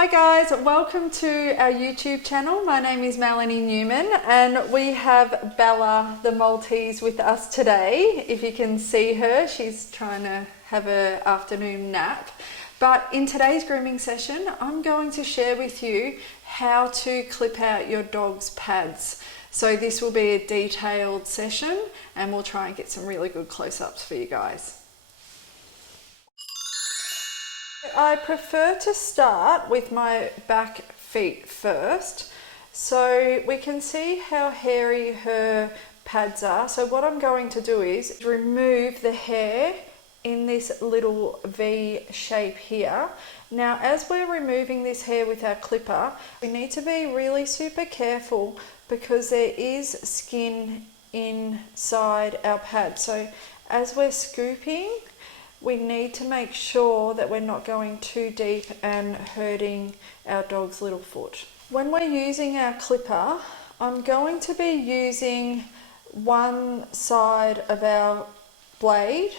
Hi guys, welcome to our YouTube channel. My name is Melanie Newman and we have Bella the Maltese with us today. If you can see her, she's trying to have an afternoon nap. But in today's grooming session, I'm going to share with you how to clip out your dog's pads. So this will be a detailed session and we'll try and get some really good close-ups for you guys. I prefer to start with my back feet first, so we can see how hairy her pads are. So what I'm going to do is remove the hair in this little V shape here. Now as we're removing this hair with our clipper, we need to be really super careful because there is skin inside our pad. So as we're scooping, we need to make sure that we're not going too deep and hurting our dog's little foot. When we're using our clipper, I'm going to be using one side of our blade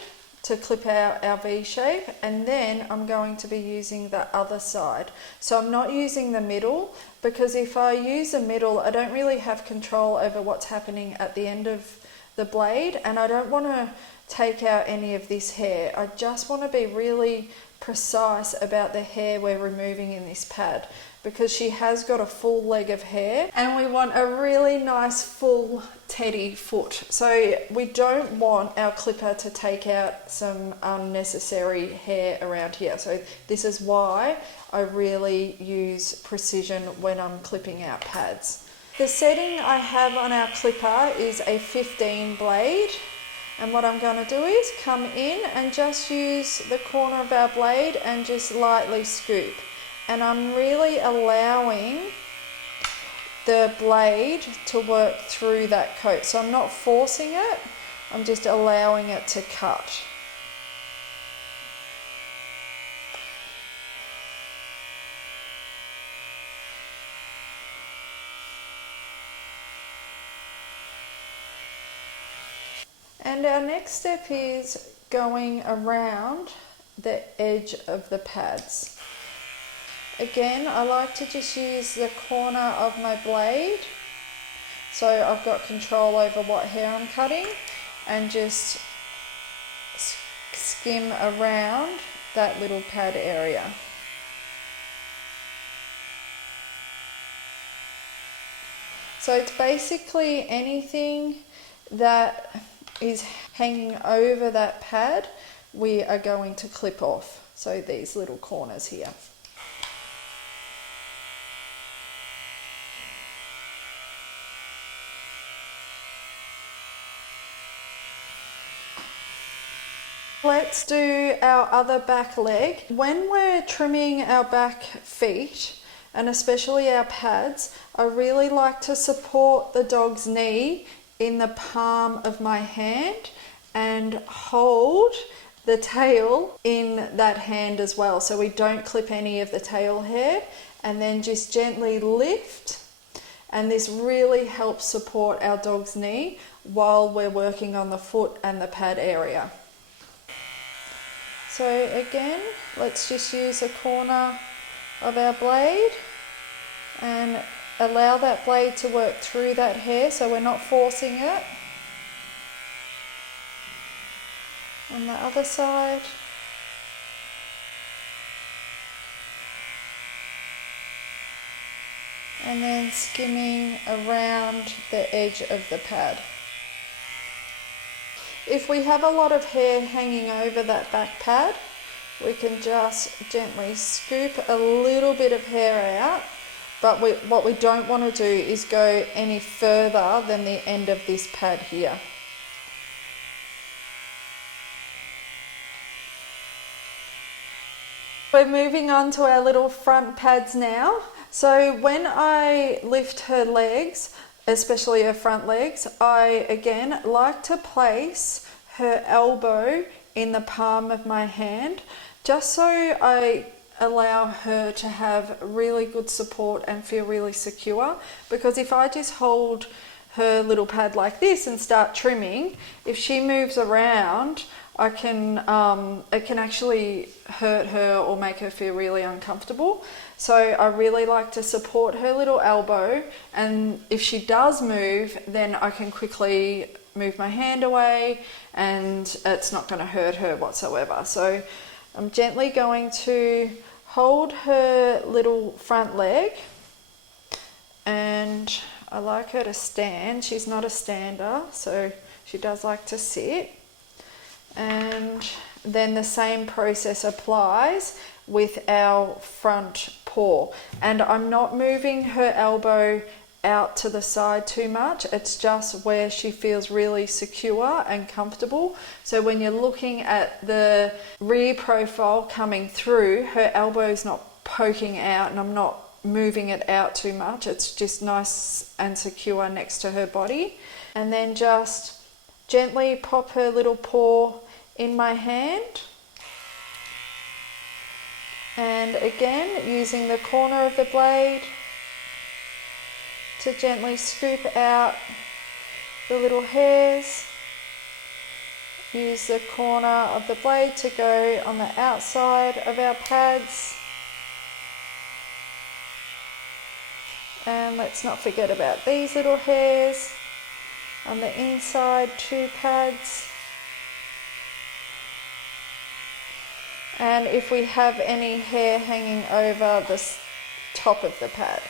to clip out our V shape, and then I'm going to be using the other side. So I'm not using the middle, because if I use the middle, I don't really have control over what's happening at the end of the blade, and I don't want to take out any of this hair. I just want to be really precise about the hair we're removing in this pad, because she has got a full leg of hair and we want a really nice full teddy foot. So we don't want our clipper to take out some unnecessary hair around here. So this is why I really use precision when I'm clipping out pads. The setting I have on our clipper is a 15 blade. And what I'm going to do is come in and just use the corner of our blade and just lightly scoop. And I'm really allowing the blade to work through that coat. So I'm not forcing it, I'm just allowing it to cut. And our next step is going around the edge of the pads. Again, I like to just use the corner of my blade, so I've got control over what hair I'm cutting, and just skim around that little pad area. So it's basically anything that is hanging over that pad, we are going to clip off. So these little corners here. Let's do our other back leg. When we're trimming our back feet, and especially our pads, I really like to support the dog's knee in the palm of my hand and hold the tail in that hand as well, so we don't clip any of the tail hair, and then just gently lift, and this really helps support our dog's knee while we're working on the foot and the pad area. So again, let's just use a corner of our blade and allow that blade to work through that hair, so we're not forcing it. On the other side. And then skimming around the edge of the pad. If we have a lot of hair hanging over that back pad, we can just gently scoop a little bit of hair out. But what we don't want to do is go any further than the end of this pad here. We're moving on to our little front pads now. So when I lift her legs, especially her front legs, I again like to place her elbow in the palm of my hand, just so I allow her to have really good support and feel really secure. Because if I just hold her little pad like this and start trimming, if she moves around, it can actually hurt her or make her feel really uncomfortable. So I really like to support her little elbow, and if she does move, then I can quickly move my hand away and it's not going to hurt her whatsoever. So I'm gently going to hold her little front leg, and I like her to stand. She's not a stander, so she does like to sit. And then the same process applies with our front paw. And I'm not moving her elbow out to the side too much. It's just where she feels really secure and comfortable. So when you're looking at the rear profile coming through, her elbow's not poking out and I'm not moving it out too much. It's just nice and secure next to her body. And then just gently pop her little paw in my hand. And again, using the corner of the blade to gently scoop out the little hairs. Use the corner of the blade to go on the outside of our pads. And let's not forget about these little hairs on the inside 2 pads. And if we have any hair hanging over the top of the pad.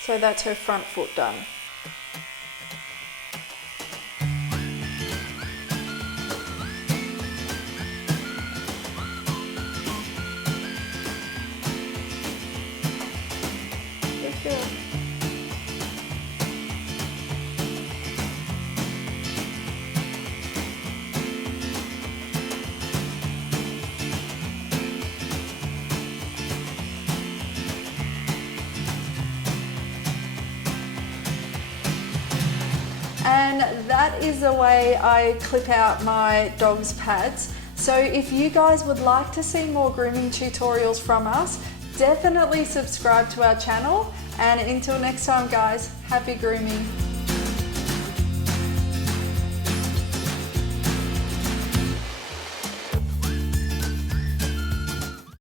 So that's her front foot done. Good. And that is the way I clip out my dog's pads. So if you guys would like to see more grooming tutorials from us, definitely subscribe to our channel. And until next time guys, happy grooming.